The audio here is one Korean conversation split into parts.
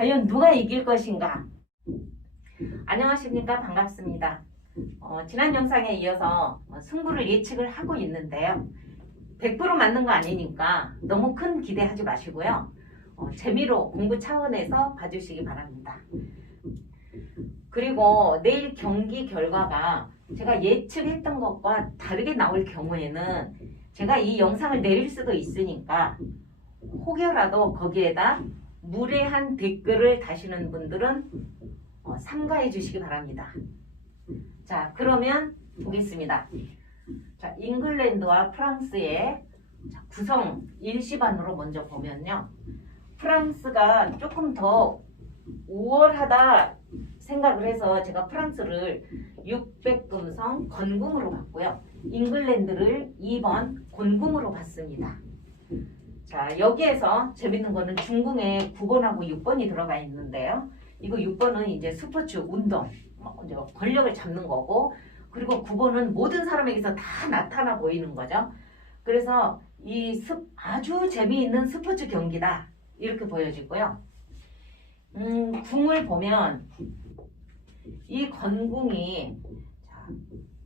과연 누가 이길 것인가? 안녕하십니까 반갑습니다. 어, 지난 영상에 이어서 어, 승부를 예측을 하고 있는데요. 100% 맞는 거 아니니까 너무 큰 기대하지 마시고요. 어, 재미로 공부 차원에서 봐주시기 바랍니다. 그리고 내일 경기 결과가 제가 예측했던 것과 다르게 나올 경우에는 제가 이 영상을 내릴 수도 있으니까 혹여라도 거기에다 무례한 댓글을 다시는 분들은 어, 삼가해 주시기 바랍니다. 자, 그러면 보겠습니다. 자, 잉글랜드와 프랑스의 자, 구성 일시반으로 먼저 보면요. 프랑스가 조금 더 우월하다 생각을 해서 제가 프랑스를 600금성 건궁으로 봤고요. 잉글랜드를 2번 곤궁으로 봤습니다. 자, 여기에서 재밌는 거는 중궁에 9번하고 6번이 들어가 있는데요. 이거 6번은 이제 스포츠 운동, 어, 이제 권력을 잡는 거고, 그리고 9번은 모든 사람에게서 다 나타나 보이는 거죠. 그래서 이 스- 아주 재미있는 스포츠 경기다. 이렇게 보여지고요. 음, 궁을 보면 이 건궁이 자,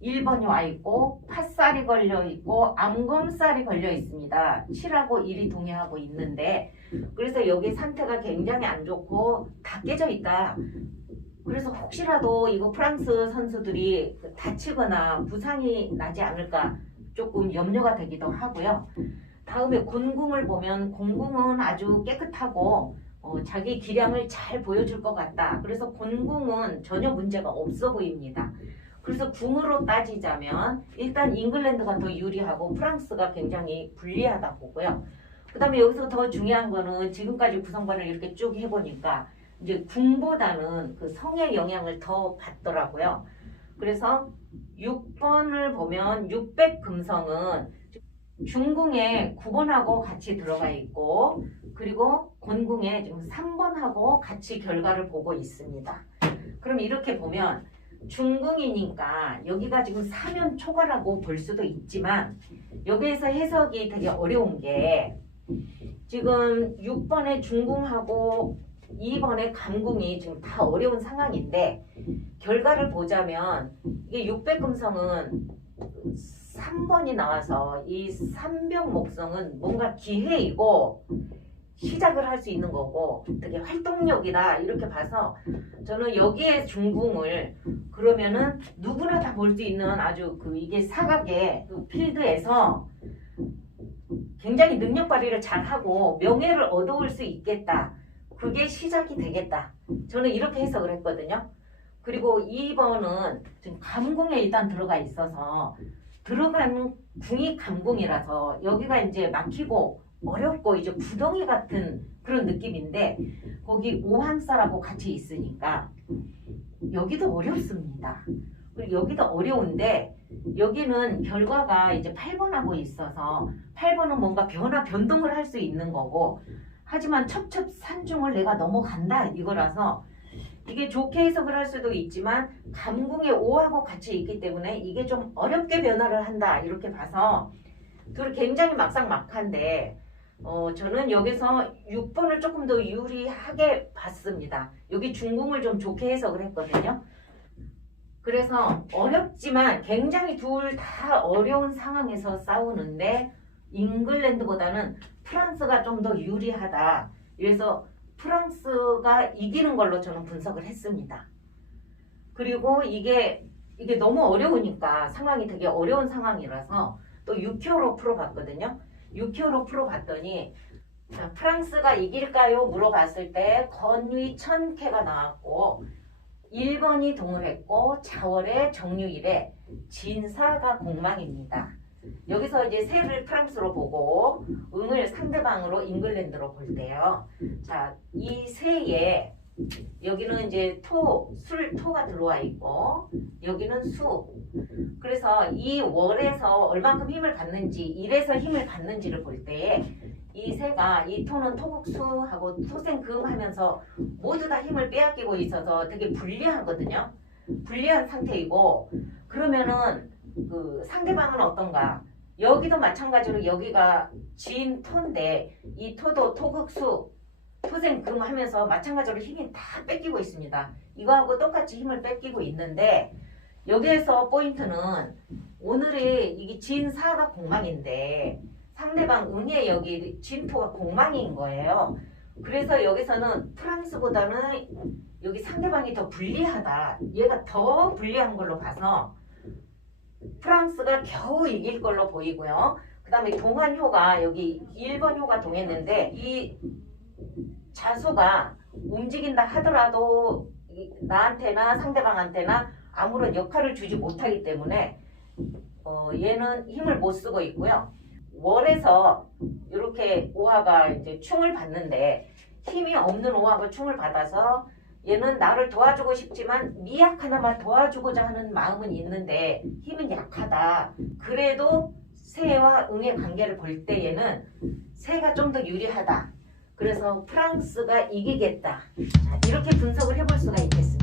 1번이 와 있고 팥살이 걸려 있고 암검살이 걸려 있습니다. 7하고 1이 동의하고 있는데 그래서 여기 상태가 굉장히 안 좋고 다 깨져 있다. 그래서 혹시라도 이거 프랑스 선수들이 다치거나 부상이 나지 않을까 조금 염려가 되기도 하고요. 다음에 곤궁을 보면 곤궁은 아주 깨끗하고 어, 자기 기량을 잘 보여줄 것 같다. 그래서 곤궁은 전혀 문제가 없어 보입니다. 그래서 궁으로 따지자면 일단 잉글랜드가 더 유리하고 프랑스가 굉장히 불리하다 보고요. 그 다음에 여기서 더 중요한 거는 지금까지 구성반을 이렇게 쭉 해보니까 이제 궁보다는 그 성의 영향을 더 받더라고요. 그래서 6번을 보면 600 금성은 중궁에 9번하고 같이 들어가 있고 그리고 곤궁에 지금 3번하고 같이 결과를 보고 있습니다. 그럼 이렇게 보면 중궁이니까 여기가 지금 사면 초과라고 볼 수도 있지만 여기에서 해석이 되게 어려운 게 지금 6번의 중궁하고 2번의 감궁이 지금 다 어려운 상황인데 결과를 보자면 이게 600금성은 3번이 나와서 이 삼병 목성은 뭔가 기회이고 시작을 할 수 있는 거고 되게 활동력이다 이렇게 봐서 저는 여기에 중궁을 그러면은 누구나 다 볼 수 있는 아주 그 이게 사각의 그 필드에서 굉장히 능력 발휘를 잘 하고 명예를 얻어올 수 있겠다. 그게 시작이 되겠다. 저는 이렇게 해석을 했거든요. 그리고 2번은 지금 감궁에 일단 들어가 있어서 들어가는 궁이 감궁이라서 여기가 이제 막히고 어렵고 이제 구덩이 같은 그런 느낌인데 거기 오한사라고 같이 있으니까 여기도 어렵습니다. 그리고 여기도 어려운데 여기는 결과가 이제 8번하고 있어서 8번은 뭔가 변화 변동을 할 수 있는 거고 하지만 첩첩산중을 내가 넘어간다 이거라서 이게 좋게 해석을 할 수도 있지만 감궁의 5하고 같이 있기 때문에 이게 좀 어렵게 변화를 한다 이렇게 봐서 둘이 굉장히 막상막한데 어, 저는 여기서 6번을 조금 더 유리하게 봤습니다. 여기 중궁을 좀 좋게 해석을 했거든요. 그래서 어렵지만 굉장히 둘 다 어려운 상황에서 싸우는데 잉글랜드보다는 프랑스가 좀 더 유리하다. 그래서 프랑스가 이기는 걸로 저는 분석을 했습니다. 그리고 이게 이게 너무 어려우니까 상황이 되게 어려운 상황이라서 또 6표로 풀어봤거든요. 6표로 풀어봤더니 자, 프랑스가 이길까요? 물어봤을 때 건위 천캐가 나왔고 1번이 동을했고 자월의 정유일에 진사가 공망입니다. 여기서 이제 세를 프랑스로 보고 응을 상대방으로 잉글랜드로 볼 때요. 자, 이 세에 여기는 이제 토, 술, 토가 들어와 있고 여기는 수. 그래서 이 월에서 얼만큼 힘을 받는지, 일에서 힘을 받는지를 볼 때에 이 새가 이 토는 토국수하고 토생금 하면서 모두 다 힘을 빼앗기고 있어서 되게 불리하거든요. 불리한 상태이고 그러면은 그 상대방은 어떤가? 여기도 마찬가지로 여기가 진 토인데 이 토도 토극수 토생 금 하면서 마찬가지로 힘이 다 뺏기고 있습니다. 이거하고 똑같이 힘을 뺏기고 있는데 여기에서 포인트는 오늘의 이게 진사가 공망인데 상대방 응의 여기 진토가 공망인 거예요. 그래서 여기서는 프랑스보다는 여기 상대방이 더 불리하다. 얘가 더 불리한 걸로 봐서 프랑스가 겨우 이길 걸로 보이고요. 그 다음에 동환효가 여기 1번 효가 동했는데 이 자수가 움직인다 하더라도 이- 나한테나 상대방한테나 아무런 역할을 주지 못하기 때문에 어, 얘는 힘을 못 쓰고 있고요. 월에서 이렇게 오화가 이제 충을 받는데 힘이 없는 오화가 충을 받아서 얘는 나를 도와주고 싶지만 미약 하나마 도와주고자 하는 마음은 있는데 힘은 약하다. 그래도 새와 응의 관계를 볼 때 얘는 새가 좀 더 유리하다. 그래서 프랑스가 이기겠다. 자, 이렇게 분석을 해볼 수가 있겠습니다.